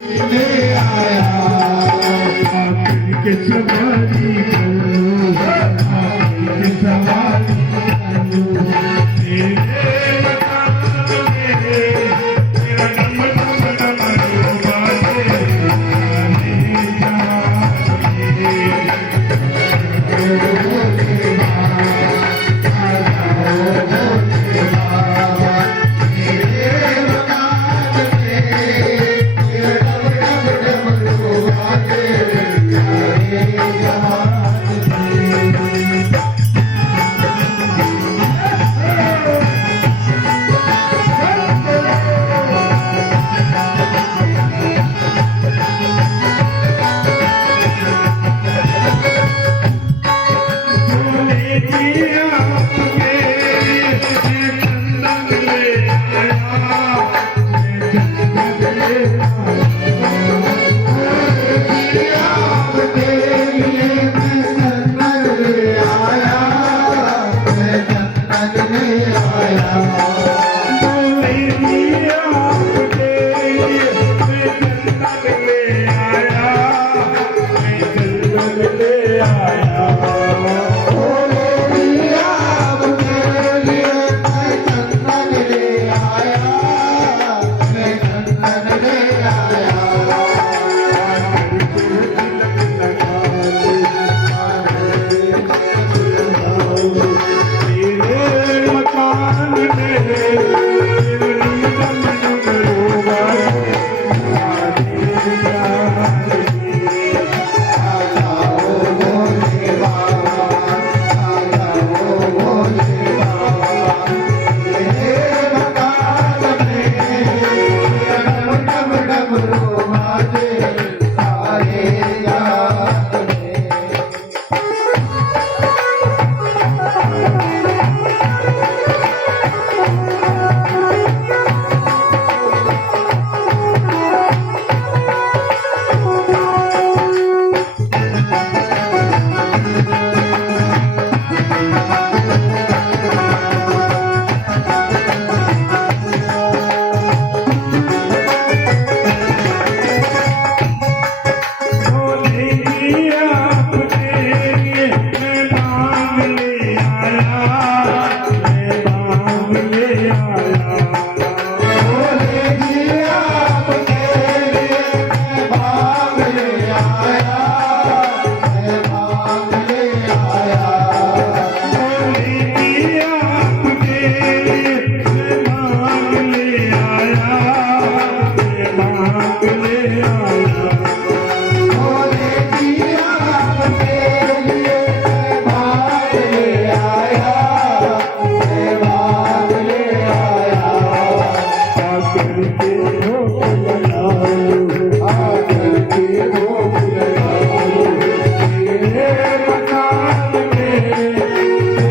ले आया आखिर के सवारी करूं आखिर के सवारी करूं मेरे मकान मेरे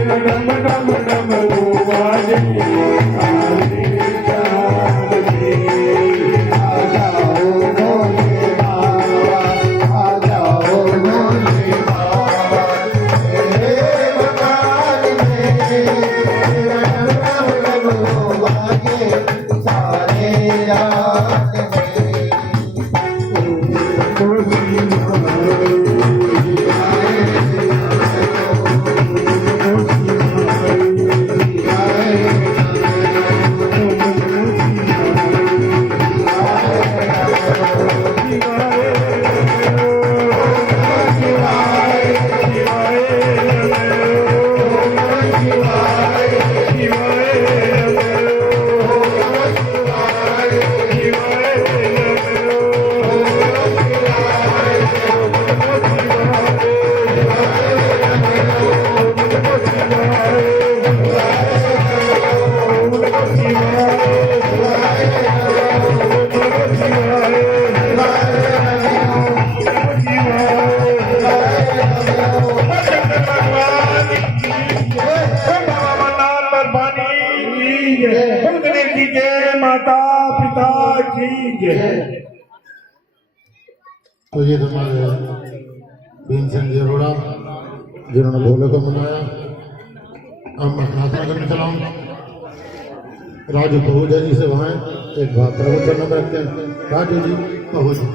मेरा नम नम नम बाजे माता पिता की जय। तो ये हमारे भीमसेन जी अरोड़ा जिन्होंने भोले को मनाया। अब मैं प्रार्थना करने चला हूँ। राजू बहुजा जी से वहाँ एक बात प्रवचन रखते हैं। राजू जी कहो जी।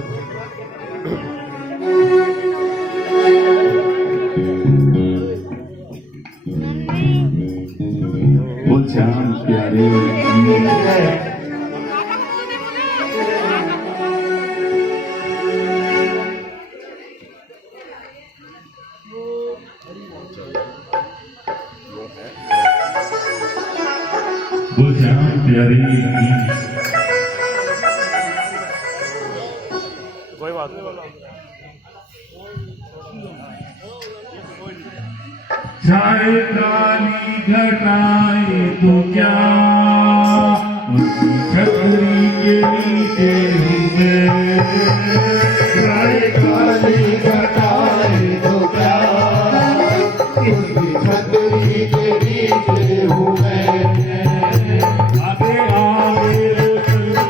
वो श्याम प्यारे वो श्याम प्यारे कोई बात नहीं। छाए काली घटाए तो क्या उसकी छतरी के नीचे हुए छाए काली घटाए तो क्या उसकी छतरी के नीचे हूँ मैं। आगे आगे वो चलते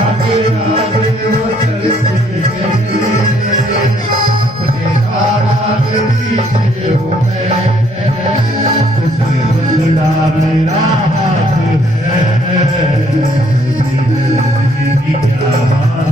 आगे आगे वो चलते अपने तारा के पीछे हूँ मैं। बदला मेरा हाथ है की क्या बात है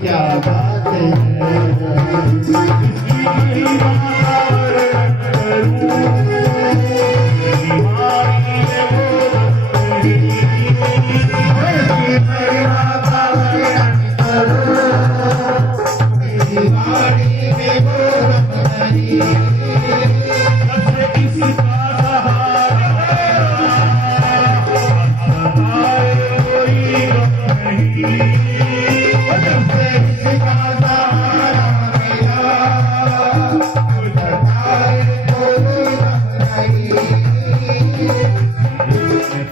क्या बात क्या बात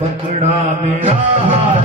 पकड़ा मेरा हाथ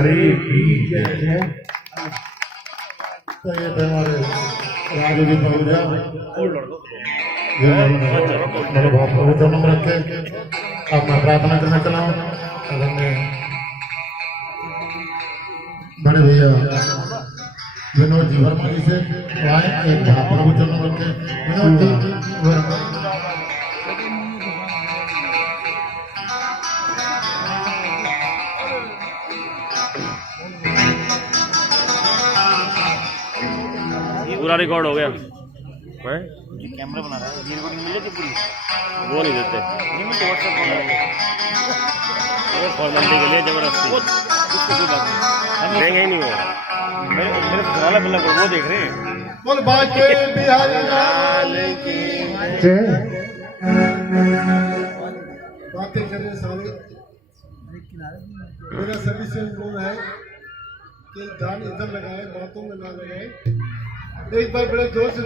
प्यारे की जय। तो ये थे हमारे राजू जी पहुंचा मेरे बहुत प्रभु चरणों में रखे। अब मैं प्रार्थना करने चला हूँ। बड़े भैया विनोद जी वर्मा जी से आए एक महाप्रभु चरणों में रखे। विनोद जी वर्मा। पूरा रिकॉर्ड हो गया है? कैमरा बना रहा है, ये रिकॉर्डिंग मिल जाती पूरी? वो नहीं देते, नहीं मिलती, व्हाट्सएप पर ये फॉर्मेलिटी के लिए जबरदस्ती उसको कोई बात नहीं। देंगे ही नहीं वो। मेरे ससुराला मिलना को वो देख रहे हैं। बोल बाके बिहारी लाल की जय। बातें करने सारे मेरा सभी से अनुरोध है कि ध्यान इधर लगाए, बातों में ना लगाए। एक बार बड़े जोर से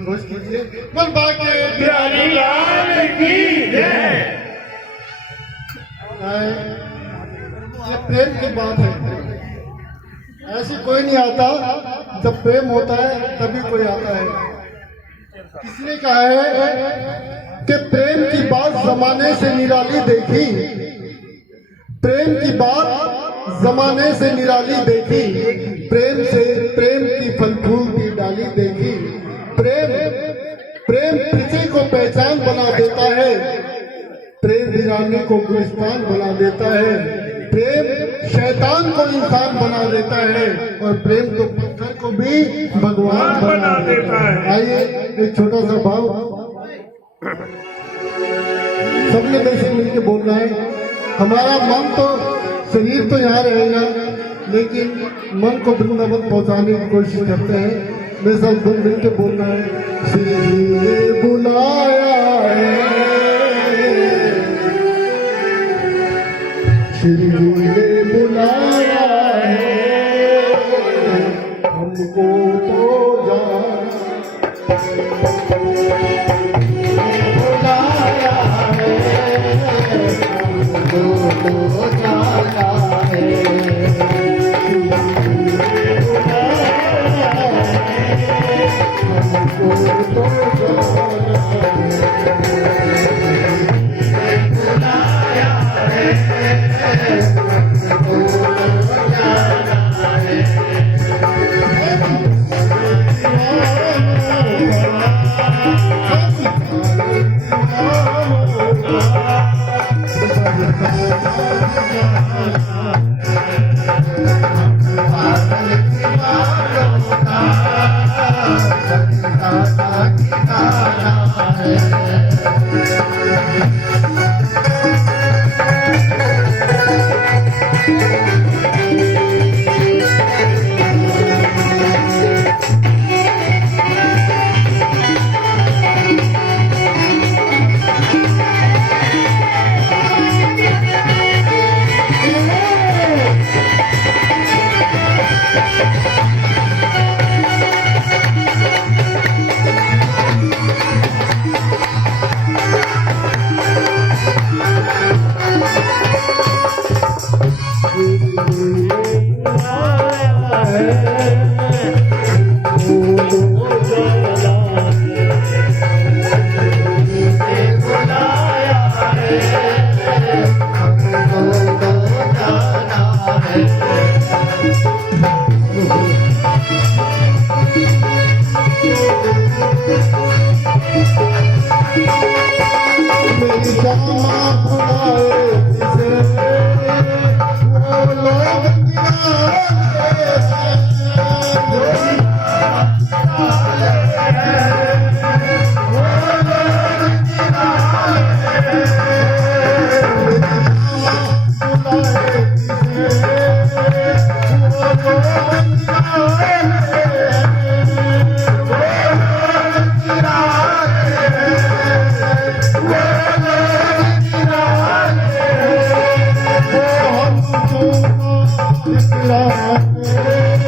घोष कीजिए, बोल बाके प्यारी लाल की जय। ये प्रेम की बात है। ऐसी कोई नहीं आता, जब प्रेम होता है तभी कोई आता है। किसी ने कहा है कि प्रेम की बात जमाने से निराली देखी, प्रेम की बात जमाने से निराली देखी, प्रेम से प्रेम की फल फूल की डाली देखी। प्रेम प्रेम पृथ्वी को पहचान बना देता है, प्रेम वीराने को गुलिस्तान बना देता है, प्रेम शैतान को इंसान बना देता है, और प्रेम तो पत्थर को भी भगवान बना देता है। आइए एक छोटा सा भाव सबने वैसे मिलकर बोलना है। हमारा मन तो, शरीर तो यहाँ रहेगा, लेकिन मन को वृंदावन पहुँचाने की कोशिश करते हैं। मैं सब मिलकर बोलना है। श्री ने बुलाया है, श्री ने बुलाया है, हमको तो जान बुलाया है, हमको तो जाना है। श्री ने बुलाया है, हमको तो जाना Krishna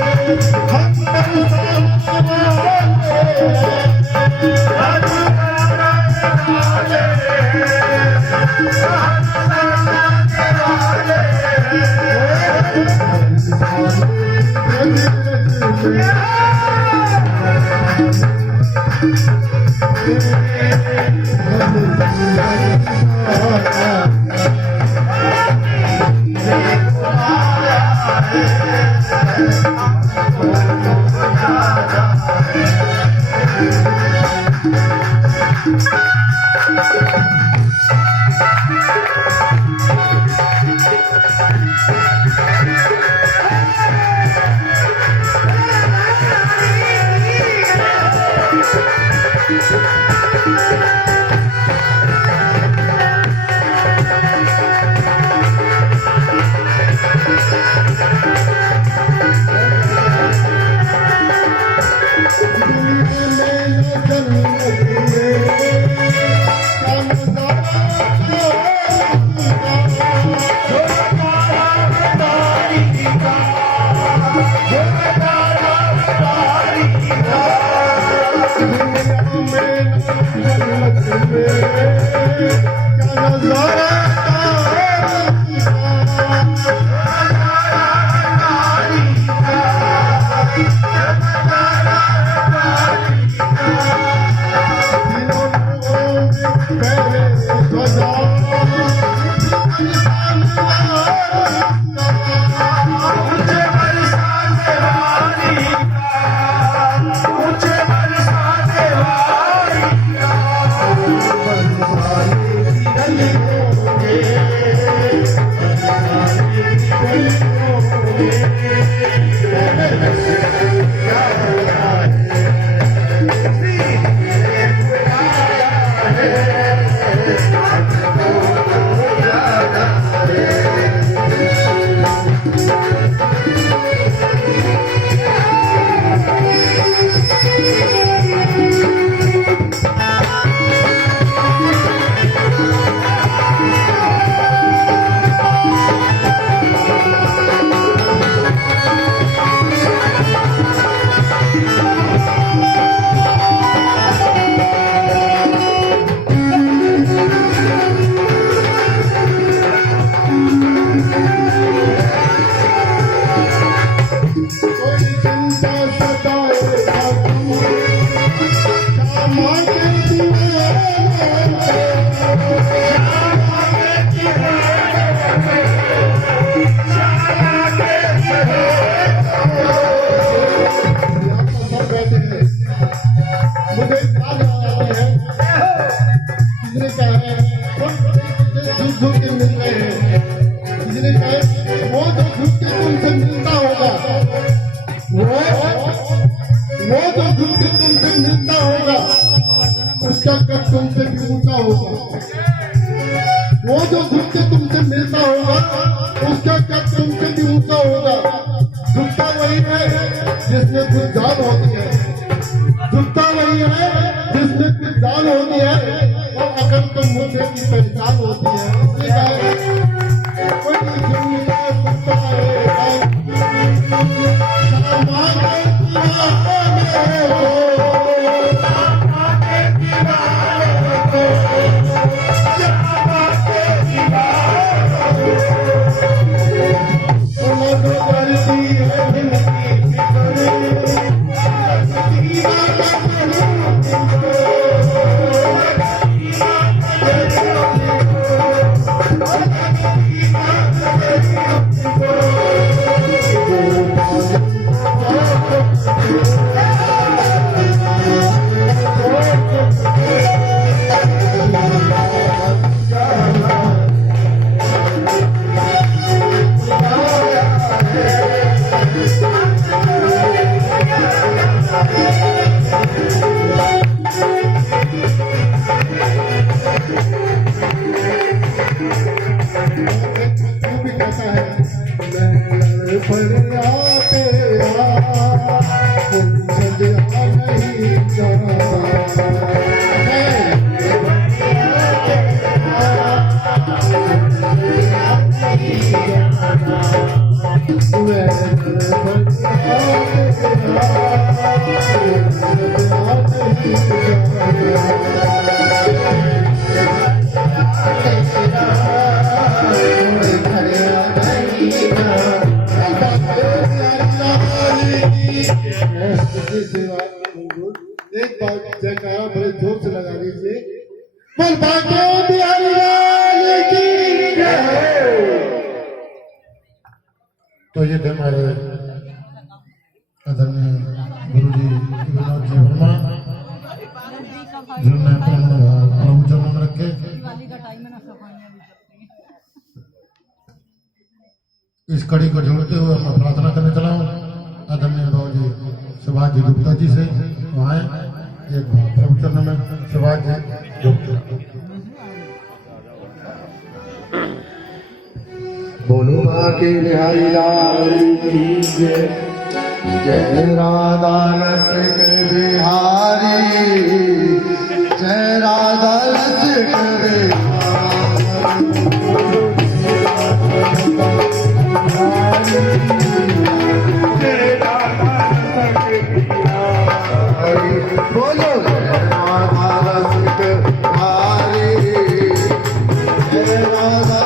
उसका कद तुमसे भी ऊंचा होगा। वो जो झुक के तुमसे मिलता होगा उसका कद तुमसे भी ऊंचा होगा। झुकता वही है जिसमें कुछ जान होती है, झुकता वही है जिसमें कुछ जान होती है और अकल तो मुझे की पहचान होती है। इसलिए कहा कोई झुकता है बोल बांके बिहारी लाल की तो ये थे हमारे आदरणीय गुरु जी विनोद जी वर्मा जिन्होंने प्रभु चरणों में रखे। इस कड़ी को जोड़ते हुए मैं प्रार्थना करने चला हूँ आदरणीय बाबू जी सुभाष जी गुप्ता जी से। वहाँ एक प्रभु चरणों में सुभाष जी गुप्ता। बोलो बांके बिहारी लाल की जय। जय राधा रसिक बिहारी जय राधा रसिक बिहारी बोलो जय राधा रसिक बिहारी जय राधा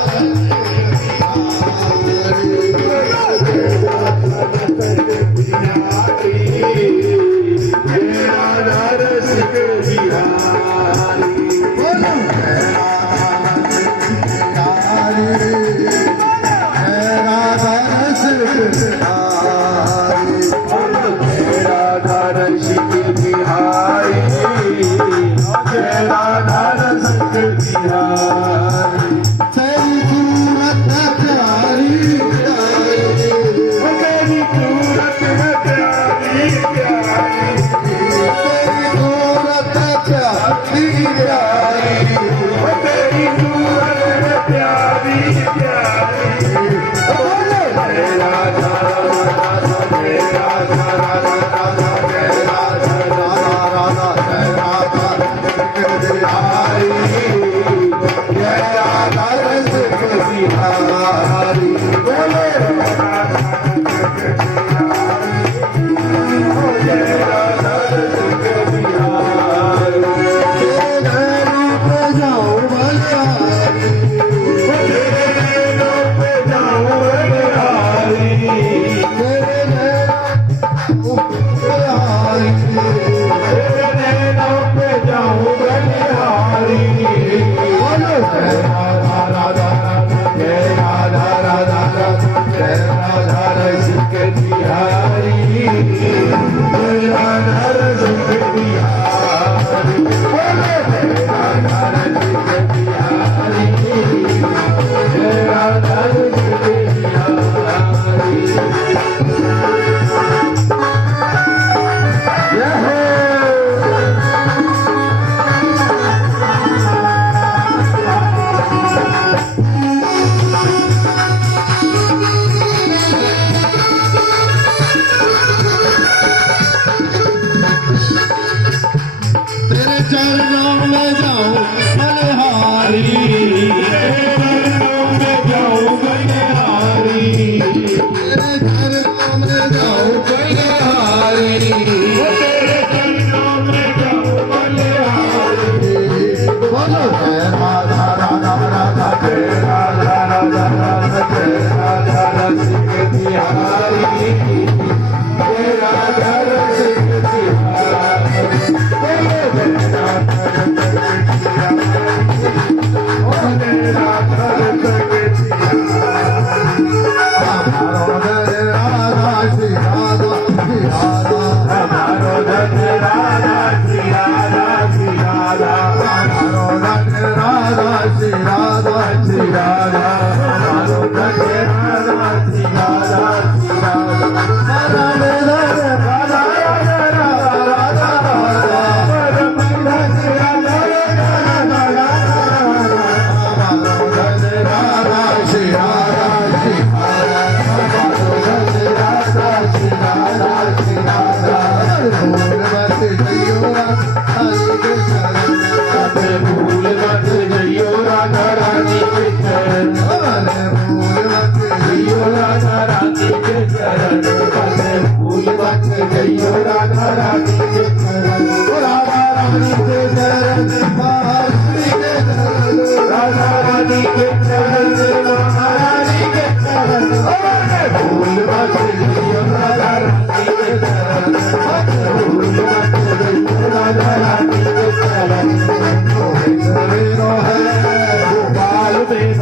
राधा रानी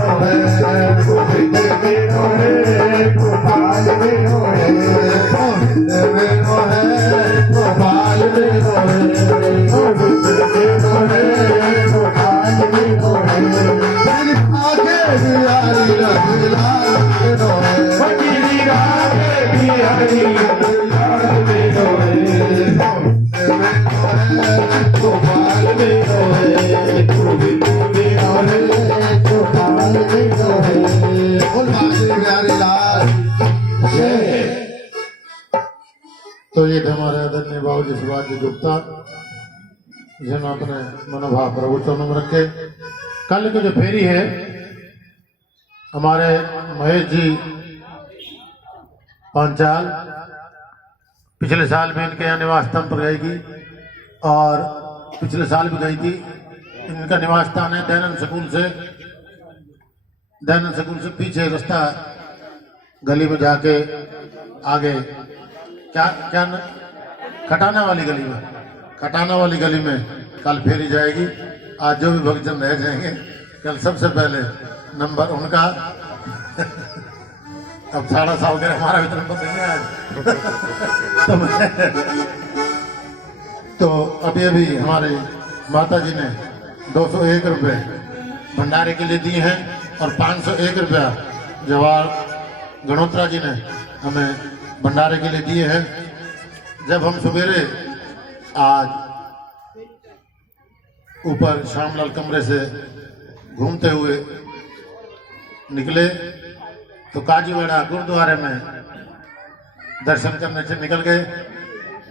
रोहे गोविंद में रोहे गोपाल में रोहे गोविंद में रोहे गोपाल में रोहे गोविंद में रोहे गोपाल में रोहे आगे बिहारी रघुलाल में रोहे फकीरी आगे बिहारी रघुलाल में रोहे गोविंद में रोहे गोपाल में रोहे गोविंद में रोहे गोपाल में रोहे बोल बिहारी लाल जय। तो ये थे हमारे आदरणीय बाबूजी सुभाष जी गुप्ता जिन्होंने अपने मनोभाव प्रभु चरणों में रखे। कल की जो फेरी है हमारे महेश जी पांचाल पिछले साल भी इनके यहाँ निवास स्थान पर गई और पिछले साल भी गई थी। इनका निवास स्थान है दयानंद स्कूल से पीछे रास्ता गली में जाके आगे क्या क्या खटाना वाली गली में कल फेरी जाएगी। आज जो भी भक्तजन रह जाएंगे कल सबसे पहले नंबर उनका अब 7.5 हो गया हमारा भी तो नंबर नहीं है आज तो अभी अभी हमारे माता जी ने 201 रुपये भंडारे के लिए दिए हैं और 501 रुपया जवाहर गणोत्रा जी ने हमें भंडारे के लिए दिए हैं। जब हम सवेरे आज ऊपर श्यामलाल कमरे से घूमते हुए निकले तो काजीवाड़ा गुरुद्वारे में दर्शन करने से निकल गए।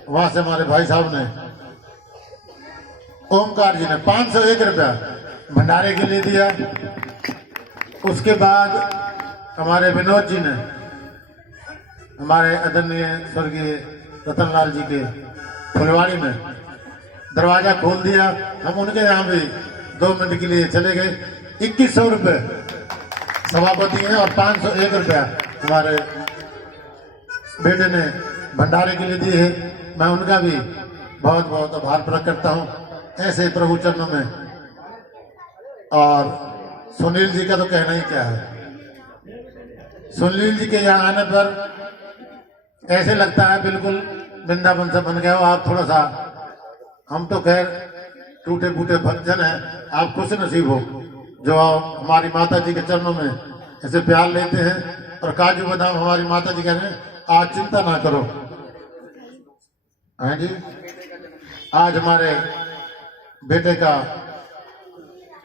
वहां से हमारे भाई साहब ने ओमकार जी ने 501 रुपया भंडारे के लिए दिया। उसके बाद हमारे विनोद जी ने हमारे आदरणीय स्वर्गीय रतनलाल जी के फुलवाड़ी में दरवाजा खोल दिया। हम उनके यहाँ भी 2 मिनट के लिए चले गए। 2100 रुपये सभापति हैं और 501 रुपया हमारे बेटे ने भंडारे के लिए दिए हैं। मैं उनका भी बहुत बहुत आभार प्रकट करता हूँ ऐसे प्रभु चरणों में। और सुनील जी का तो कहना ही क्या है। सुनील जी के यहाँ आने पर ऐसे लगता है बिल्कुल वृंदावन से बन गए हो आप। थोड़ा सा हम तो खैर टूटे फूटे भक्तजन हैं, आप खुश नसीब हो जो आप हमारी माता जी के चरणों में ऐसे प्यार लेते हैं। और काजू बादाम हमारी माता जी कह रहे हैं आज चिंता ना करो। हाँ जी, आज हमारे बेटे का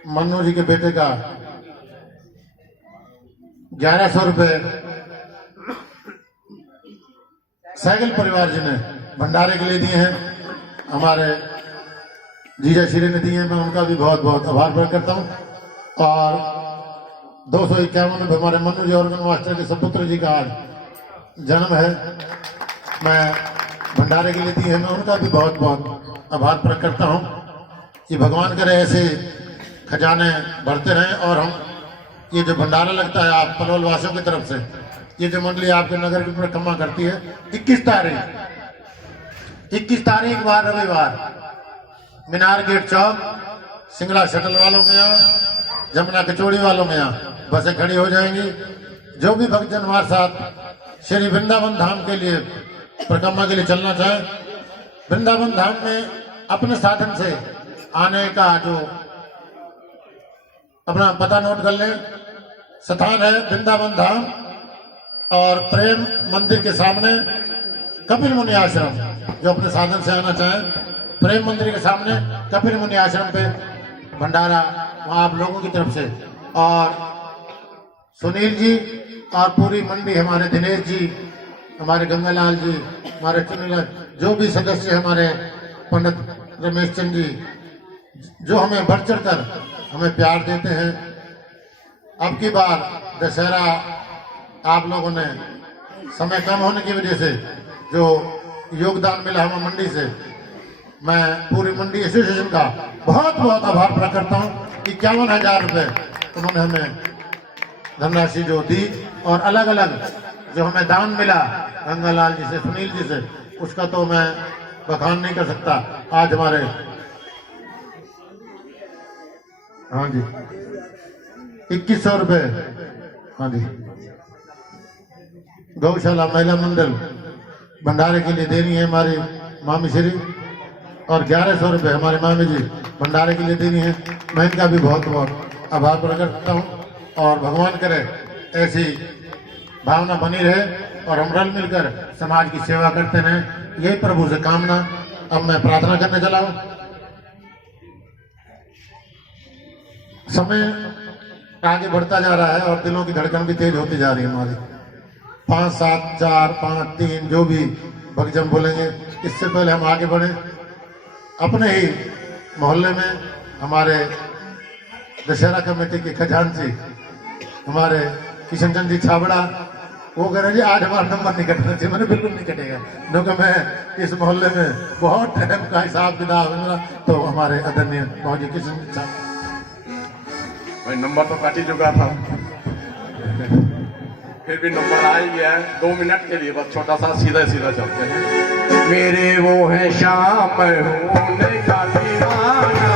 मन्नू जी के बेटे का 1100 रुपये साइकिल परिवार जी ने भंडारे के लिए दिए हैं। हमारे जीजा श्री ने दिए हैं, मैं उनका भी बहुत बहुत आभार प्रकट करता हूँ। और 251 में हमारे मनु जी ऑर्गन मास्टर के सपुत्र जी का आज जन्म है, मैं भंडारे के लिए दिए हैं, मैं उनका भी बहुत बहुत आभार प्रकट करता हूँ। ये भगवान करे ऐसे खजाने भरते रहें। और हम ये जो भंडारा लगता है आप पनोल वासियों की तरफ से, ये जो मंडली आपके नगर की परिक्रमा करती है 21 तारीख बार रविवार मीनार गेट चौक सिंगला शटल वालों के यहाँ, जमुना कचौड़ी वालों के यहाँ बसें खड़ी हो जाएंगी। जो भी भक्तजन हमारे साथ श्री वृंदावन धाम के लिए परिक्रमा के लिए चलना चाहे, वृंदावन धाम में अपने साधन से आने का जो अपना पता नोट कर लें। स्थान है वृंदावन धाम और प्रेम मंदिर के सामने कपिल मुनि आश्रम। जो अपने साधन से आना चाहें प्रेम मंदिर के सामने कपिल मुनि आश्रम पे भंडारा वहाँ आप लोगों की तरफ से। और सुनील जी और पूरी मंडी, हमारे दिनेश जी, हमारे गंगालाल जी, हमारे चुनीलाल, जो भी सदस्य हमारे पंडित रमेश चंद जी, जो हमें बढ़ चढ़ कर हमें प्यार देते हैं। अब की बार दशहरा आप लोगों ने समय कम होने की वजह से जो योगदान मिला हमें मंडी से, मैं पूरी मंडी एसोसिएशन का बहुत बहुत आभार प्रकट करता हूँ। 51,000 रुपये उन्होंने हमें धनराशि जो दी और अलग अलग जो हमें दान मिला गंगालाल जी से, सुनील जी से, उसका तो मैं बखान नहीं कर सकता। आज हमारे हाँ जी 2100 रुपये। हाँ जी। गौशाला महिला मंडल भंडारे के लिए देनी है हमारी मामी श्री, और 1100 रुपये हमारे मामी जी भंडारे के लिए देनी है। मैं इनका भी बहुत बहुत आभार प्रकट करता हूँ, और भगवान करे ऐसी भावना बनी रहे और हम रल मिलकर समाज की सेवा करते रहें, यही प्रभु से कामना। अब मैं प्रार्थना करने चला हूँ। समय आगे बढ़ता जा रहा है और दिलों की धड़कन भी तेज होती जा रही है हमारी। 5 7 4 5 3 जो भी भगजम बोलेंगे, इससे पहले हम आगे बढ़े। अपने ही मोहल्ले में हमारे दशहरा कमेटी के खजांची हमारे किशन चंद जी छाबड़ा, वो कह रहे जी आज हमारा नंबर नहीं कटना चाहिए। मैंने बिल्कुल नहीं कटेगा, क्योंकि मैं इस मोहल्ले में बहुत टाइम का हिसाब किताब है मेरा। तो हमारे आदरणीय मौजी किशन जी साहब, भाई नंबर तो काट ही चुका था, फिर भी नंबर आ ही गया है। 2 मिनट के लिए बस छोटा सा सीधा सीधा चलते हैं। मेरे वो है शाम होने का दीवाना,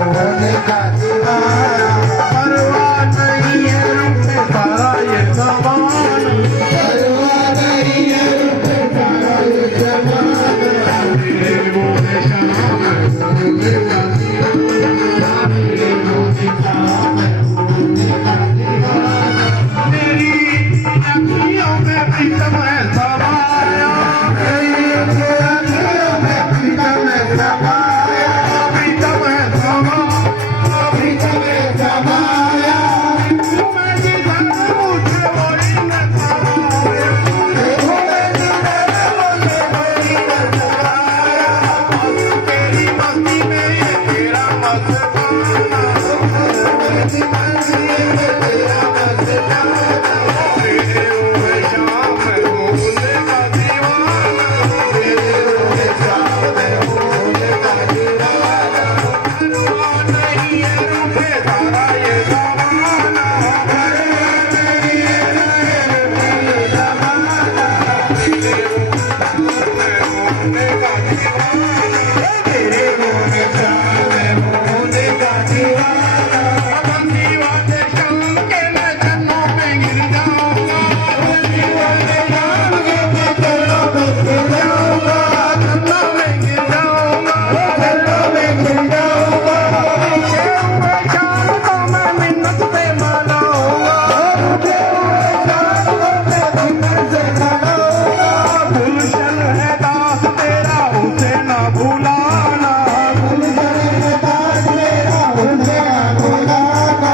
होने का दीवाना, परवाह नहीं है रुपए सारा ये ज़माना, परवाह नहीं है रुपए सारा ये ज़माना। मेरे वो है शाम होने का दीवाना, मेरे वो है शाम होने का दीवाना, मेरी अखियों में प्रीतम है समाया, मेरी अखियों में प्रीतम है समाया, प्रीतम है समाया, प्रीतम है समाया। मैं जिधर मुझे वही न समाया, मैं जिधर मुझे वही न समाया। तेरी मस्ती में ये तेरा मस्ताना, तेरी मस्ती में तेरा मस्ताना। मेरे वो है शाम होने का दीवाना, मेरे वो है शाम होने का दीवाना, परवाह नहीं है रुपए सारा ये ज़माना, परवाह नहीं है रुपए ये ज़माना। मेरे वो है शाम होने का दीवाना, मेरे वो है शाम होने का दीवाना। बंसी वाले शाम के मैं जन्नों में गिर जाऊंगा, बंसी वाले शाम के मैं जन्नों में गिर जाऊंगा, जन्नों में गिर जाऊंगा, जन्नों में गिर जाऊंगा। रुके हुए शाम को मैं मिन्नत से मनाऊंगा, रुके हुए शाम को मैं मिन्नत से मनाऊंगा। गुलशन है दास तेरा उसे ना भुलाना, गुलशन है दास तेरा उसे ना भुलाना।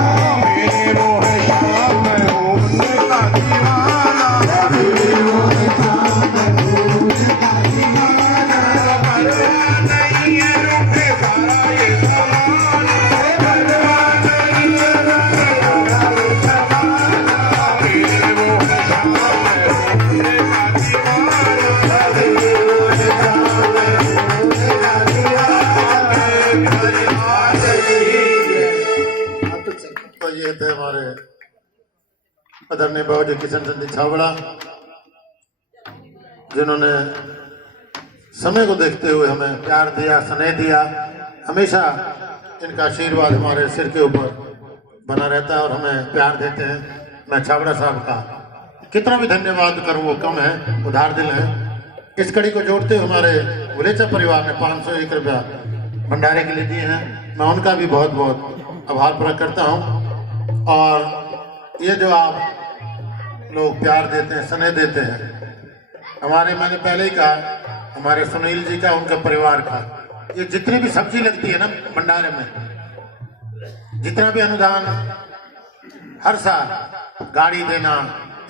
मेरे वो है शाम होने का दीवाना, मेरे वो है शाम होने का दीवाना, परवाह नहीं है रुपए सारा ये ज़माना, परवाह नहीं है रुपए सारा ये ज़माना। मेरे वो है शाम होने का दीवाना, मेरे वो है शाम होने का दीवाना। तो ये थे हमारे आदरणीय बाबूजी किशन चंद जी छाबड़ा, जिन्होंने समय को देखते हुए हमें प्यार दिया, स्नेह दिया। हमेशा इनका आशीर्वाद हमारे सिर के ऊपर बना रहता है और हमें प्यार देते हैं। मैं छाबड़ा साहब का कितना भी धन्यवाद करूं वो कम है, उधार दिल है। इस कड़ी को जोड़ते हुए हमारे गुलेचा परिवार ने 501 रुपया भंडारे के लिए दिए हैं। मैं उनका भी बहुत बहुत आभार प्रकट करता हूं। और ये जो आप लोग प्यार देते हैं, स्नेह देते हैं, हमारे, मैंने पहले ही कहा, हमारे सुनील जी का, उनका परिवार का, ये जितनी भी सब्जी लगती है ना भंडारे में, जितना भी अनुदान हर साल गाड़ी देना,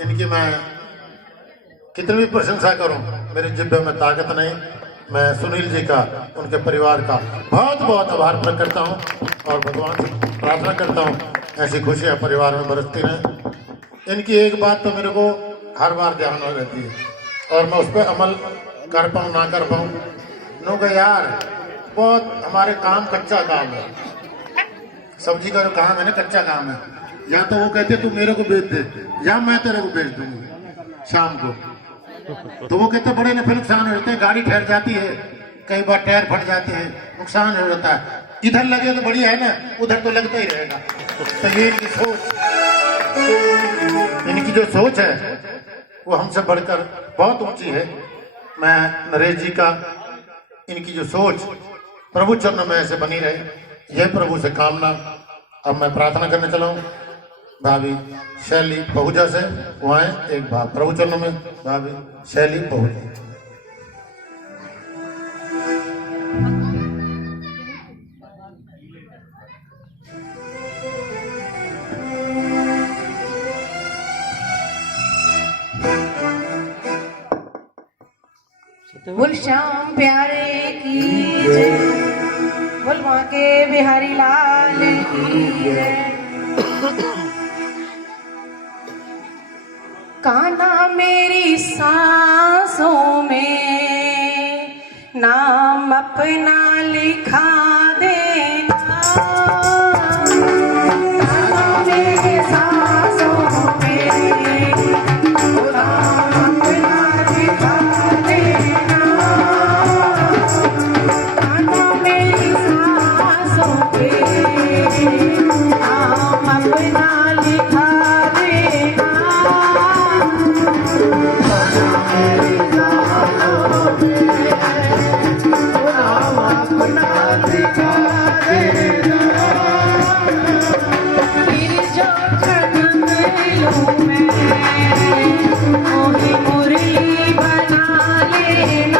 इनकी मैं कितनी भी प्रशंसा करूं, मेरे जिब्बे में ताकत नहीं। मैं सुनील जी का, उनके परिवार का बहुत बहुत आभार प्रकट करता हूं और भगवान से प्रार्थना करता हूं ऐसी खुशियां परिवार में बरसती रहें। इनकी एक बात तो मेरे को हर बार ध्यान में रहती है और मैं उस पर अमल कर पाऊँ ना कर पाऊँ। लोग यार बहुत हमारे काम कच्चा काम है, सब्जी का जो काम है ना कच्चा काम है। या तो वो कहते तू मेरे को बेच दे या मैं तेरे को बेच दूंगा शाम को, तो वो कहते बड़े नफे नुकसान हो जाते हैं। गाड़ी ठहर जाती है, कई बार टायर फट जाते हैं, नुकसान हो जाता है। इधर लगे तो बढ़िया है ना, उधर तो लगता ही रहेगा। तो ये इनकी सोच, इनकी जो सोच है वो हमसे बढ़कर बहुत ऊंची है। मैं नरेश जी का, इनकी जो सोच प्रभु चरणों में ऐसे बनी रहे, यह प्रभु से कामना। अब मैं प्रार्थना करने चला हूँ भाभी शैली बहुजा से, वहाँ एक भाव प्रभु चरणों में, भाभी शैली बहुजा। बोल श्याम प्यारे की जय, बोल माँ के बिहारी लाल की जय। कान्हा मेरी सांसों में नाम अपना लिखा देना, कान्हा मेरी सांसों में नाम अपना लिखा देना, कान्हा मेरी सांसों में नाम अपना लिखा देना। मुरली बना लेना,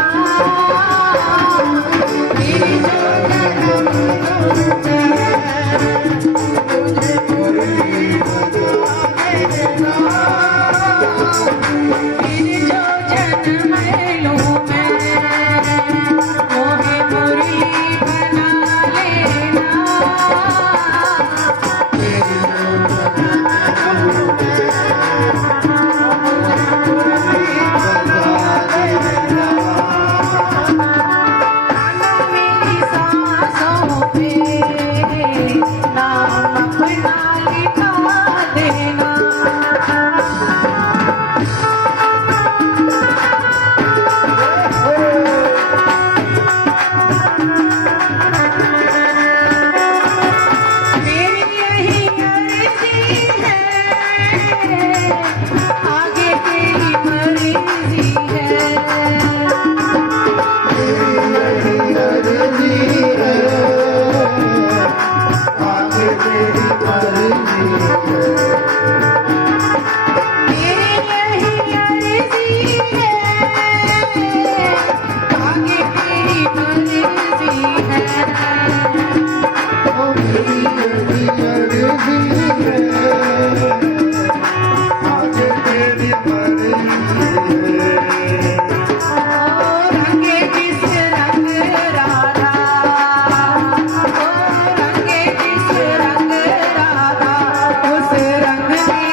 रंग में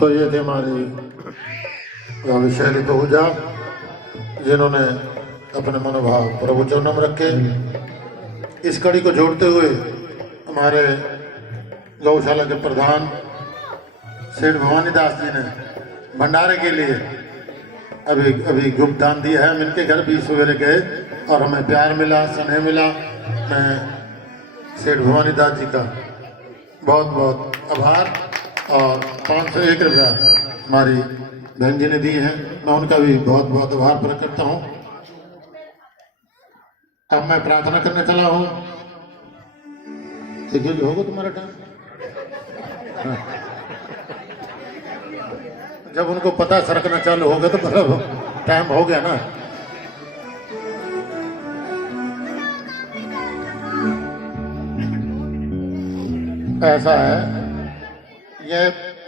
तो ये थे हमारी शैली तोजा, जिन्होंने अपने मनोभाव प्रभु चरणों में रखे। इस कड़ी को जोड़ते हुए हमारे गौशाला के प्रधान सेठ भवानी दास जी ने भंडारे के लिए अभी गुप्त दान दिया है। हम इनके घर भी सवेरे गए और हमें प्यार मिला, स्नेह मिला। मैं सेठ भवानी दास जी का बहुत बहुत आभार, और 501 रुपया हमारी बहन जी ने दी है, मैं उनका भी बहुत बहुत आभार प्रकट करता हूँ। अब मैं प्रार्थना करने चला हूँ। देखिए जो होगा तुम्हारा टाइम, हाँ। जब उनको पता सरकना चालू होगा तो मतलब टाइम हो गया ना। ऐसा है, ये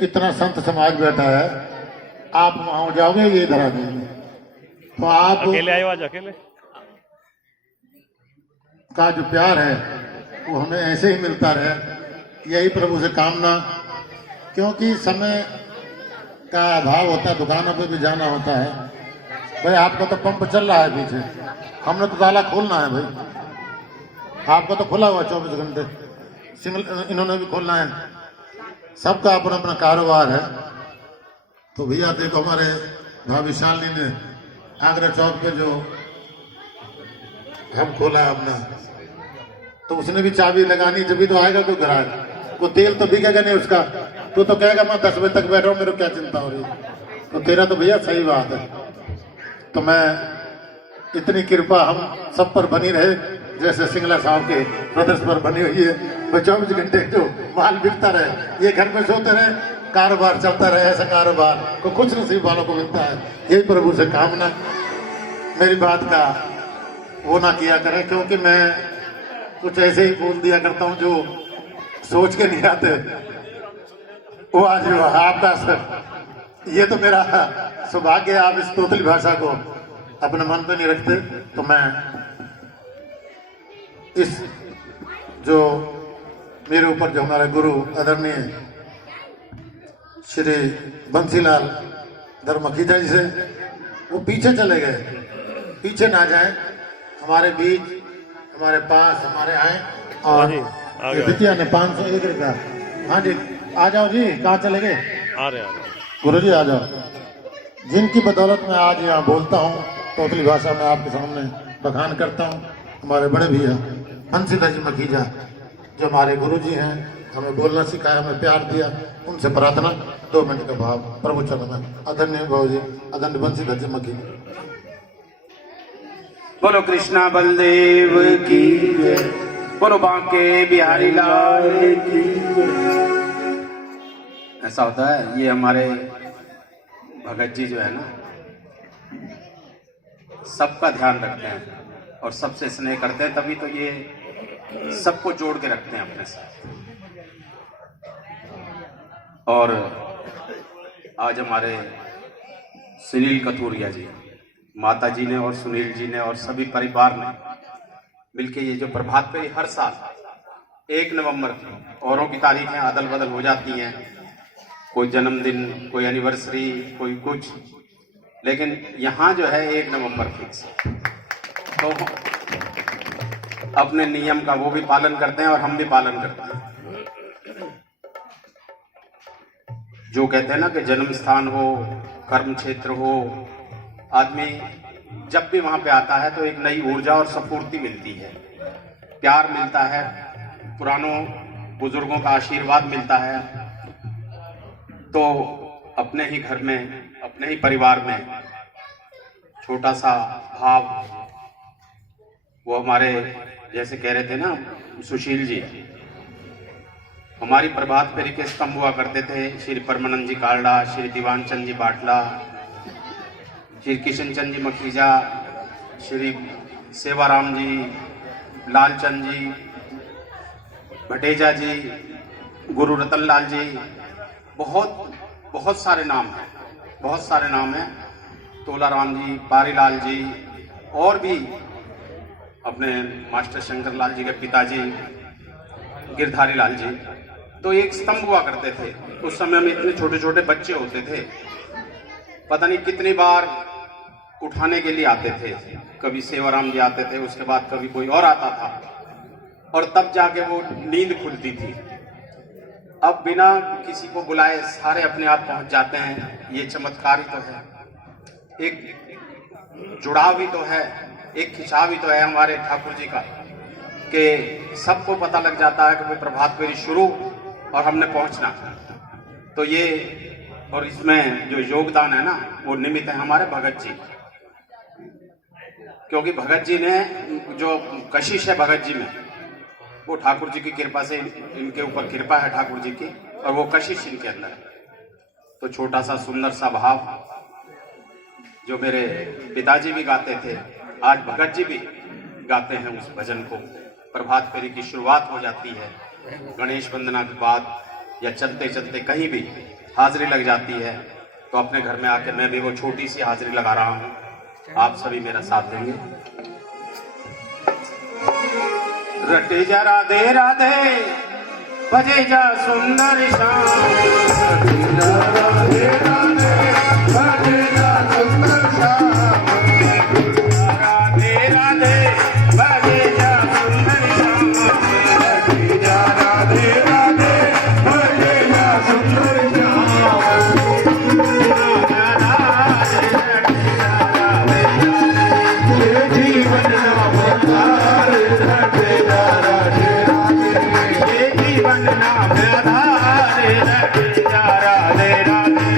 इतना संत समाज बैठा है, आप वहां जाओगे ये इधर आ जाएंगे, तो आप अकेले आए हो आज, अकेले का जो प्यार है वो हमें ऐसे ही मिलता रहे, यही प्रभु से कामना। क्योंकि समय का अभाव होता है, दुकानों पे भी जाना होता है। भाई आपका तो पंप चल रहा है पीछे, हमने तो ताला खोलना है भाई, आपका तो खुला हुआ 24 घंटे, सिंगल इन्होंने भी खोलना है। सबका अपना अपना कारोबार है। तो भैया देखो हमारे भाभी शालिनी ने आगरा चौक पे जो हम खोला है अपना, तो उसने भी चाबी लगानी, जब भी तो आएगा कोई ग्राहक। वो तेल तो बिकेगा नहीं उसका, तू तो कहेगा मैं 10 बजे तक बैठा हूँ, मेरे को क्या चिंता हो रही है। तो तेरा तो भैया सही बात है। तो मैं इतनी कृपा हम सब पर बनी रहे, जैसे सिंगला साहब के ब्रदर्स पर बनी हुई है। वो 24 घंटे जो माल बिकता रहे, ये घर में सोते रहे, कारोबार चलता रहे। ऐसा कारोबार को कुछ नसीब वालों को मिलता है, यही प्रभु से कामना। मेरी बात का वो ना किया करें, क्योंकि मैं कुछ ऐसे ही बोल दिया करता हूँ जो सोच के नहीं आते। वो आज आपका सर, ये तो मेरा सौभाग्य, आप इस तोतली भाषा को अपने मन पे नहीं रखते। तो मैं इस जो मेरे ऊपर जो हमारे गुरु आदरणीय श्री बंसीलाल धर्मखीजा जी से, वो पीछे चले गए, पीछे ना जाए, हमारे बीच, हमारे पास, हमारे आए। और विद्या ने 501 रुपया। हाँ जी, आ जाओ जी, कहाँ चले गए? आ रहे गुरु जी आ जाओ। जिनकी बदौलत मैं आज यहाँ बोलता हूँ, तोतली भाषा में आपके सामने बखान करता हूँ, हमारे बड़े भैया बंसीलाल जी मखीजा, जो हमारे गुरु जी हैं, हमें बोलना सिखाया, हमें प्यार दिया, उनसे प्रार्थना 2 मिनट का भाव प्रभु चरण में। आदरणीय भाव जी, आदरणीय बंसीलाल जी मखीजा। बोलो कृष्णा बलदेव की जय, बोलो बांके बिहारी लाल की जय। ऐसा होता है, ये हमारे भगत जी जो है ना, सबका ध्यान रखते हैं और सबसे स्नेह करते हैं, तभी तो ये सबको जोड़ के रखते हैं अपने साथ। और आज हमारे सुनील कथूरिया जी, माता जी ने और सुनील जी ने और सभी परिवार ने मिलके ये जो प्रभात फेरी हर साल 1 नवंबर की, औरों की तारीखें अदल बदल हो जाती हैं, कोई जन्मदिन, कोई एनिवर्सरी, कोई कुछ, लेकिन यहाँ जो है 1 नवंबर फिक्स। तो अपने नियम का वो भी पालन करते हैं और हम भी पालन करते हैं। जो कहते हैं ना कि जन्म स्थान हो, कर्म क्षेत्र हो, आदमी जब भी वहां पे आता है तो एक नई ऊर्जा और स्फूर्ति मिलती है, प्यार मिलता है, पुरानों बुजुर्गों का आशीर्वाद मिलता है। तो अपने ही घर में, अपने ही परिवार में छोटा सा भाव, वो हमारे जैसे कह रहे थे ना सुशील जी, हमारी प्रभात फेरी के स्तंभ हुआ करते थे श्री परमानंद जी कालड़ा, श्री दीवान चंद जी बाटला, श्री किशन चंद जी मखीजा, श्री सेवाराम जी, लालचंद जी, भटेजा जी, गुरु रतन लाल जी, बहुत सारे नाम हैं, बहुत सारे नाम हैं, तोलाराम जी, पारीलाल जी, और भी अपने मास्टर शंकर लाल जी के पिताजी गिरधारी लाल जी, तो एक स्तंभ हुआ करते थे। उस समय में इतने छोटे छोटे बच्चे होते थे, पता नहीं कितनी बार उठाने के लिए आते थे। कभी सेवाराम जी आते थे, उसके बाद कभी कोई और आता था, और तब जाके वो नींद खुलती थी। अब बिना किसी को बुलाए सारे अपने आप पहुंच जाते हैं। ये चमत्कार ही तो है, एक जुड़ाव ही तो है, एक खिंचाव ही तो है हमारे ठाकुर जी का, कि सबको पता लग जाता है कि वो प्रभात फेरी शुरू और हमने पहुंचना। तो ये, और इसमें जो योगदान है ना, वो निमित्त है हमारे भगत जी, क्योंकि भगत जी ने जो कशिश है भगत जी में, वो ठाकुर जी की कृपा से, इनके ऊपर कृपा है ठाकुर जी की, और वो कशिश इनके अंदर है। तो छोटा सा सुंदर सा भाव जो मेरे पिताजी भी गाते थे, आज भगत जी भी गाते हैं उस भजन को। प्रभात फेरी की शुरुआत हो जाती है, गणेश वंदना के बाद या चलते चलते कहीं भी हाजिरी लग जाती है, तो अपने घर में आके मैं भी वो छोटी सी हाजिरी लगा रहा हूँ। आप सभी मेरा साथ देंगे। रटे जा राधे राधे, बजे जा सुंदर श्याम, रटे जा राधे राधे, बजे जा सुंदर श्याम, राधे राधे, बजे जा सुंदर श्याम, रटे जा राधे राधे, बजे जा सुंदर श्याम, ये जीवन नाम आधार, रटे जा राधे राधे, ये जीवन नाम आधार, रटे जा राधे राधे,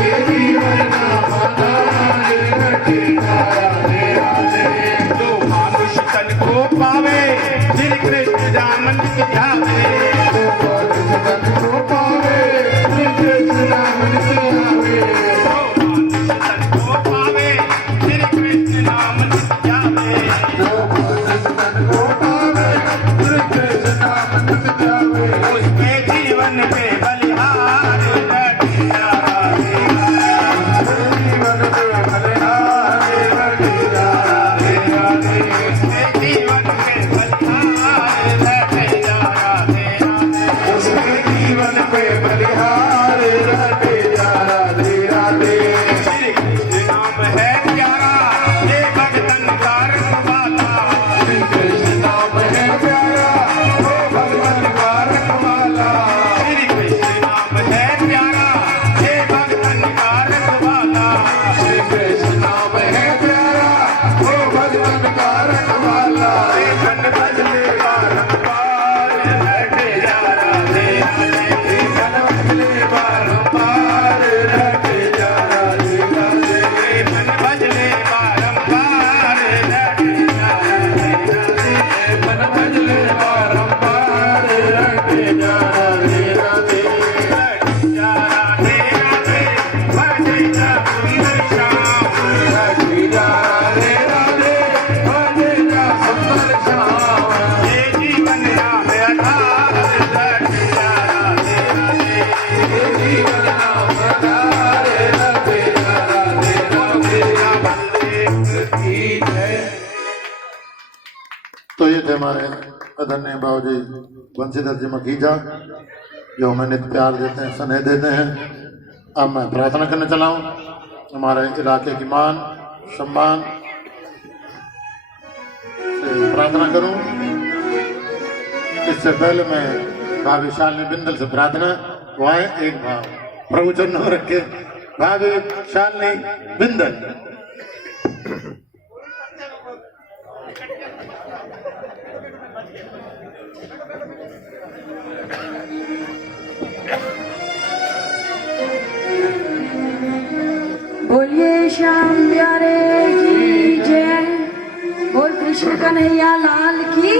ये जीवन नाम आधार, रटे जा राधे राधे। जो मानुष तन को पावे, श्री कृष्ण दामन की जावे, तो मानुष तन को पावे, श्री कृष्ण नाम की आवे। जो मानुष तन को पावे, श्री कृष्ण दामन की जावे, जो मानुष तन को पावे, श्री कृष्ण नाम की आवे। उसके जीवन पे बलिहार, रटे जा राधे राधे, जीवन में बलिहार, रटे जा राधे राधे। उसके जीवन पे बलिहार, रटे जा राधे राधे, उसके जीवन पे बलिहार, रटे जा राधे राधे। श्री कृष्ण नाम है प्यारा, ये भगतन का रखवाला, श्री कृष्ण नाम है प्यारा, वो भगवान का रखवाला। श्री कृष्ण नाम है प्यारा, ये भगतन का रखवाला, श्री कृष्ण नाम है प्यारा, वो भगवान का रखवाला। धन बदले बारंबार, रटे जा राधे राधे, धन बदले बारंबार, रटे जा राधे राधे। धन बदले बारंबार, रटे जा राधे राधे, धन बदले बारंबार, रटे जा राधे राधे। रटे जा राधे राधे, बजे जा सुंदर श्याम, रटे जा राधे राधे, बजे जा सुंदर श्याम। ये जीवन नाम आधार, रटे जा राधे राधे, ये जीवन नाम आधार, रटे जा राधे राधे। की जय। तो ये थे हमारे आदरणीय बाबूजी बंशीधर जी मखीजा, जो हमें नित्य प्यार देते हैं, स्नेह देते हैं। अब मैं प्रार्थना करने चला हूँ, हमारे इलाके की मान सम्मान से प्रार्थना करूँ। इससे पहले मैं भाभी शालिनी बिंदल से प्रार्थना, वो आए एक भाव प्रभु चरणों में रख के। भाभी शालिनी बिंदल। बोलिए श्याम प्यारे की जय, बोल कृष्ण कन्हैया लाल की।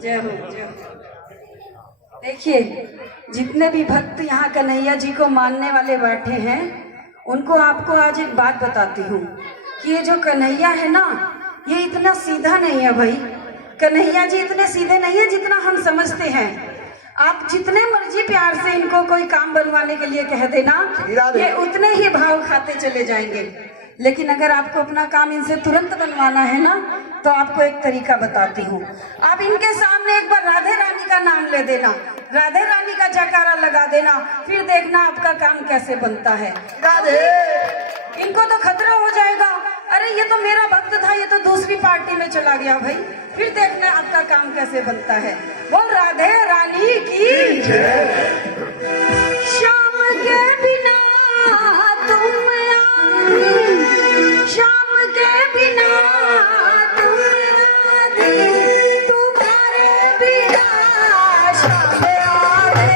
जय हो जय हो। देखिए, जितने भी भक्त यहाँ कन्हैया जी को मानने वाले बैठे हैं, उनको आपको आज एक बात बताती हूँ कि ये जो कन्हैया है ना, ये इतना सीधा नहीं है भाई। कन्हैया जी इतने सीधे नहीं है जितना हम समझते हैं। आप जितने मर्जी प्यार से इनको कोई काम बनवाने के लिए कह देना, ये उतने ही भाव खाते चले जाएंगे। लेकिन अगर आपको अपना काम इनसे तुरंत बनवाना है ना, तो आपको एक तरीका बताती हूँ। आप इनके सामने एक बार राधे रानी का नाम ले देना, राधे रानी का जयकारा लगा देना, फिर देखना आपका काम कैसे बनता है। राधे इनको तो खतरा हो जाएगा, अरे ये तो मेरा भक्त था, ये तो दूसरी पार्टी में चला गया भाई, फिर देखना आपका काम कैसे बनता है। बोल राधे रानी की शाम के बिना तुम शाम के बिना तुम तुम्हारे बिना शाम राधे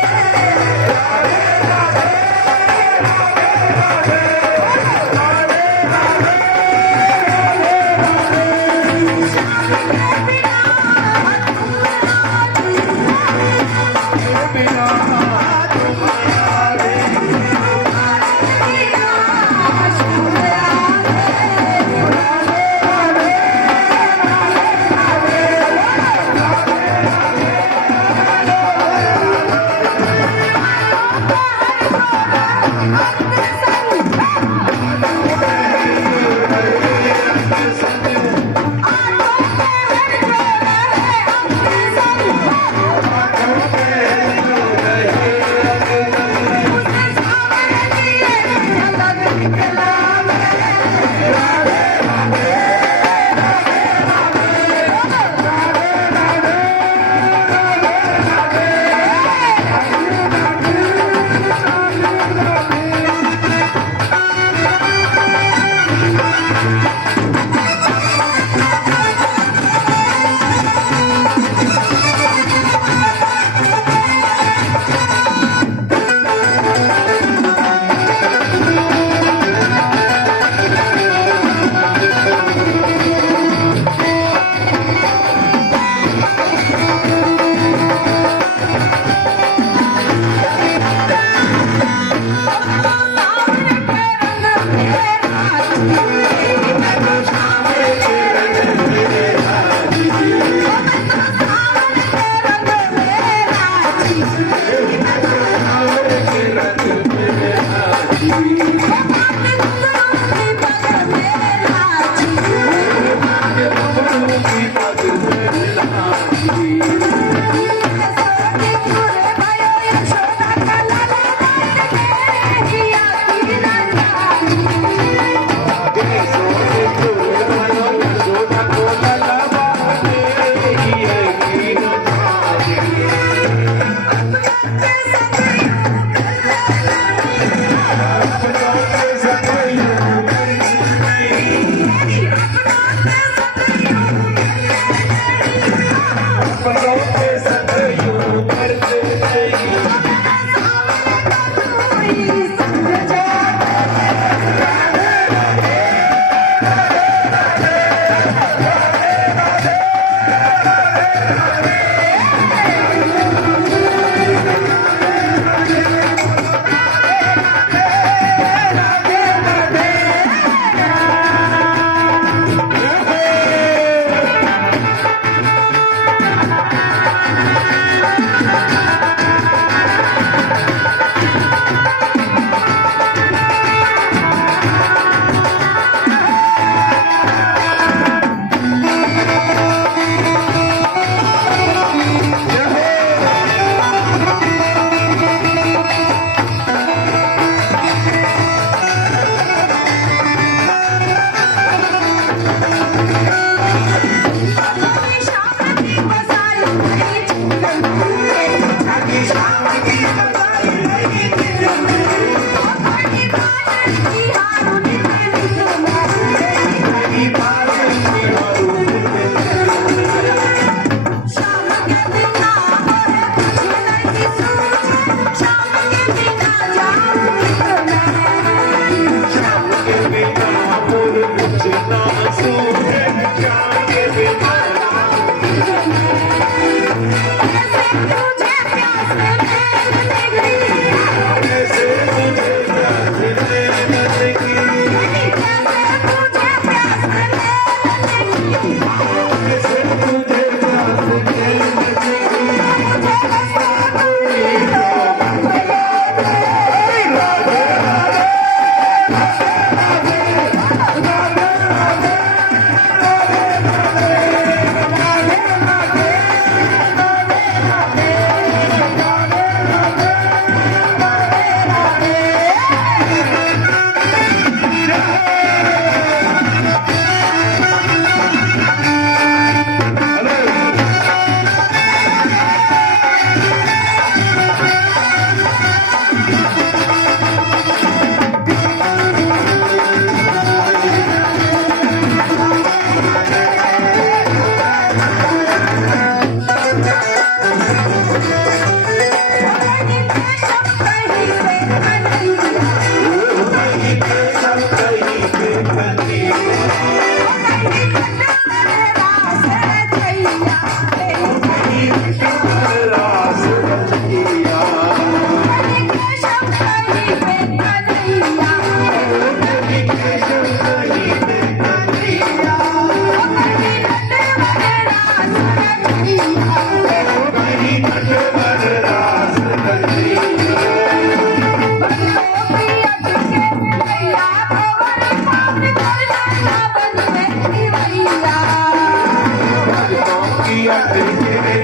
मैया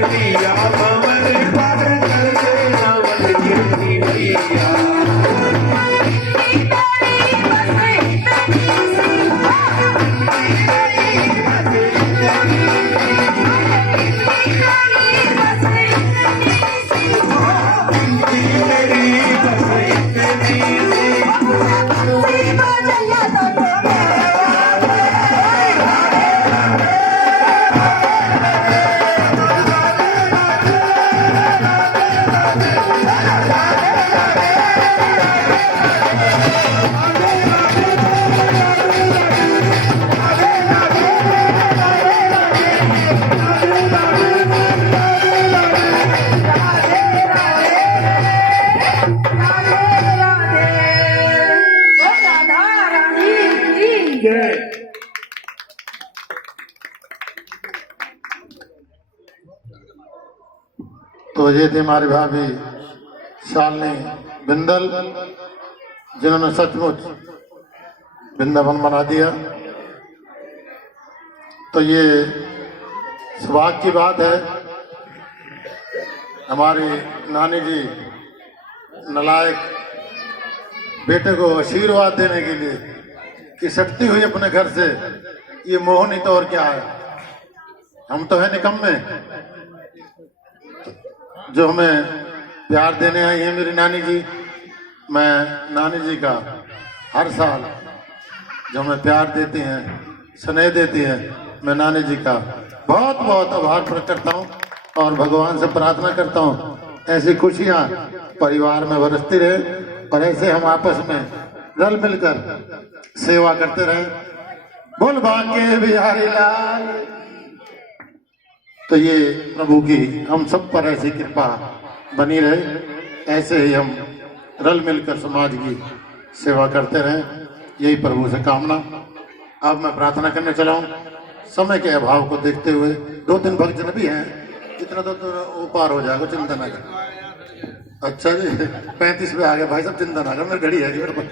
मैया पवन पर चले रावण गिरती मैया तो ये थे हमारे भाभी शालिनी बिंदल, जिन्होंने सचमुच वृंदावन बना दिया। तो ये सौभाग्य की बात है हमारी नानी जी नालायक बेटे को आशीर्वाद देने के लिए कि सटती हुई अपने घर से, ये मोह नहीं तो और क्या है। हम तो है निकम्मे, जो हमें प्यार देने आई है मेरी नानी जी। मैं नानी जी का हर साल जो हमें प्यार देती हैं, स्नेह देती हैं, मैं नानी जी का बहुत बहुत आभार प्रकट करता हूँ और भगवान से प्रार्थना करता हूँ ऐसी खुशियाँ परिवार में बरसती रहे और ऐसे हम आपस में रल मिलकर सेवा करते रहें। बोल भाग्य बिहारी लाल। तो ये प्रभु की हम सब पर ऐसी कृपा बनी रहे, ऐसे ही हम रल मिलकर समाज की सेवा करते रहें, यही प्रभु से कामना। अब मैं प्रार्थना करने चला हूँ। समय के अभाव को देखते हुए 2-3 भक्तजन भी हैं, इतना तो वो पार हो जाएगा, चिंता ना कर। अच्छा जी 35 पे आ गए भाई साहब, चिंता ना कर, मेरी घड़ी है मेरे पास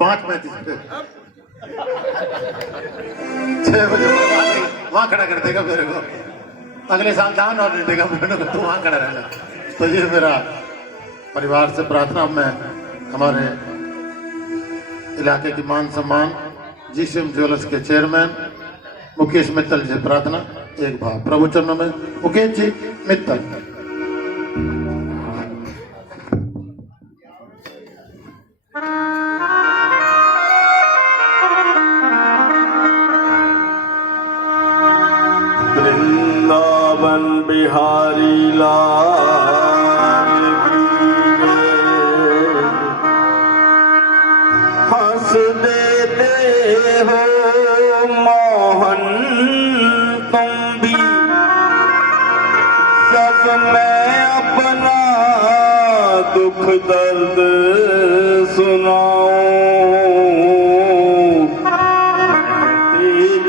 5:35 पे 6 बजे वहाँ खड़ा कर देगा मेरे को, अगले साल दान और दे देगा मेरे को, तू वहाँ खड़ा रहना। तो ये मेरा परिवार से प्रार्थना। मैं हमारे इलाके की मान सम्मान जीसीएम ज्वेलर्स के चेयरमैन मुकेश मित्तल जी से प्रार्थना, एक भाव प्रभु चरणों में। मुकेश जी मित्तल। वृंदावन बिहारी लाल की जय। हंस देते हो मोहन तुम भी, जब मैं अपना दुख दर्द सुनाऊं।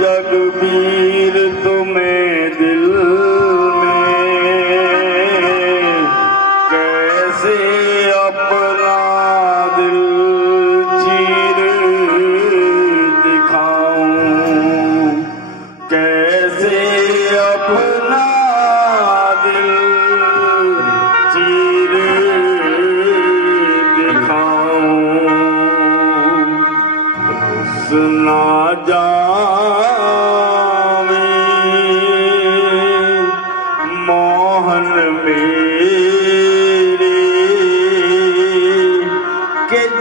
जगबीर तुम्हें दिल में कैसे अपना दिल चीर दिखाऊं, कैसे अपना दिल चीर दिखाऊं। सुना जा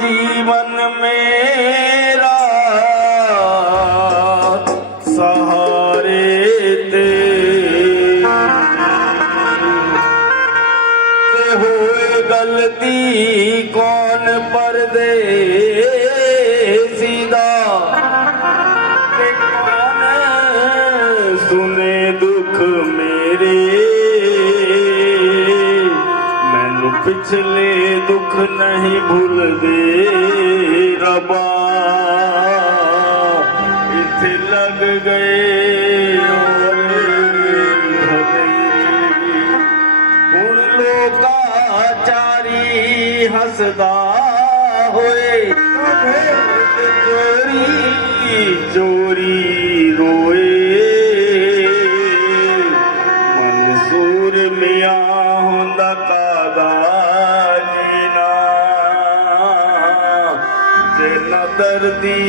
जीवन मेरा सहारे ते हुए गलती कौन पर्दे सीधा, कौन सुने दुख मेरे। मैनू पिछले दुख नहीं भूल दे रबा, इथे लग गए हुण लोकाचारी हसदा होए, चोरी चोरी रोए। कादा जीना जे न दर्दी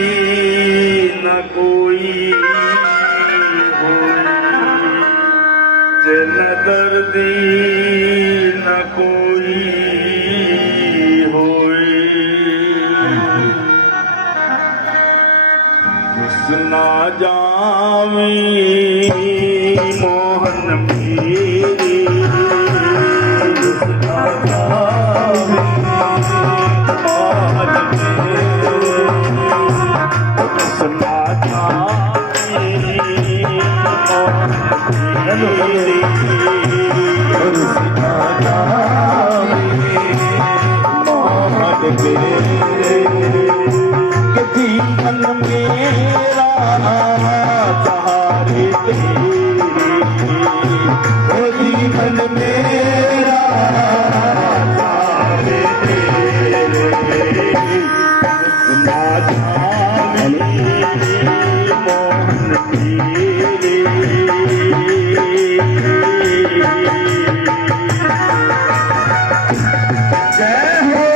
न कोई होई जे न दर्दी न कोई होई सुना जावी मोहन मेरी सुना जावी मोहन मेरी सुना जावी मोहन मेरी सुना जावी मोहन मेरी कि जीवन मेरा सहारे तेरे ओ जीवन मेरा सहारे तेरे सुना जावी मोहन तेरे जय हो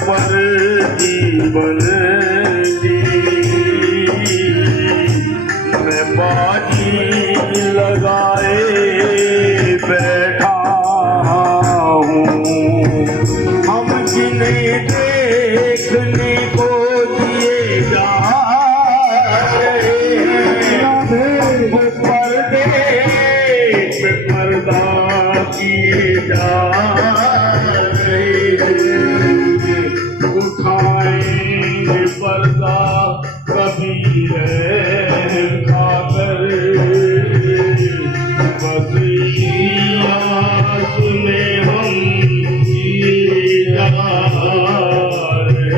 पर जीवन मैं बाजी लगाए बैठा हूँ। हम जिन्हें देखने को दिए जा रहे हैं वो पर्दे पे पर्दा किए जा रहे हैं। उठाएंगे पर्दा कभी खाकर बस आस में हम जिए जा रहे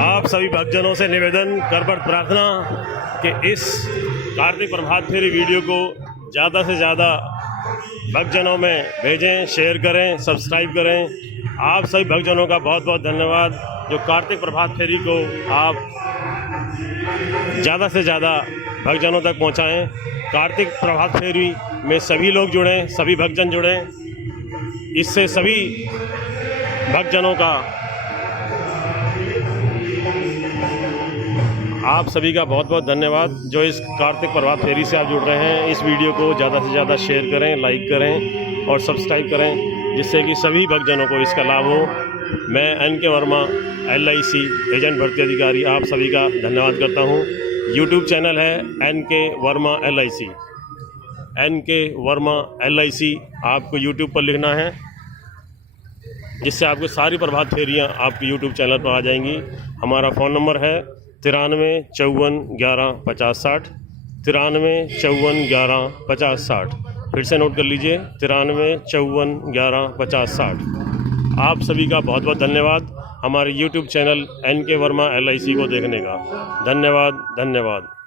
आप सभी भक्तजनों से निवेदन करबड़ प्रार्थना कि इस कार्तिक प्रभात फेरी वीडियो को ज़्यादा से ज़्यादा भक्तजनों में भेजें, शेयर करें, सब्सक्राइब करें। आप सभी भक्तजनों का बहुत बहुत धन्यवाद जो कार्तिक प्रभात फेरी को आप ज़्यादा से ज़्यादा भक्तजनों तक पहुंचाएं। कार्तिक प्रभात फेरी में सभी लोग जुड़ें, सभी भक्तजन जुड़ें। इससे सभी भक्तजनों का आप सभी का बहुत बहुत धन्यवाद जो इस कार्तिक प्रभात फेरी से आप जुड़ रहे हैं। इस वीडियो को ज़्यादा से ज़्यादा शेयर करें, लाइक करें और सब्सक्राइब करें जिससे कि सभी भक्तजनों को इसका लाभ हो। मैं NK वर्मा LIC एजेंट भर्ती अधिकारी आप सभी का धन्यवाद करता हूं। YouTube चैनल है NK Verma LIC, NK Verma LIC आपको YouTube पर लिखना है जिससे आपको सारी प्रभात फेरियाँ आपके YouTube चैनल पर आ जाएंगी। हमारा फ़ोन नंबर है 93 54 11 50 60, 93 54 11 50 60। फिर से नोट कर लीजिए 93 54 11 50 60। आप सभी का बहुत बहुत धन्यवाद हमारे YouTube channel NK Verma LIC को देखने का। धन्यवाद।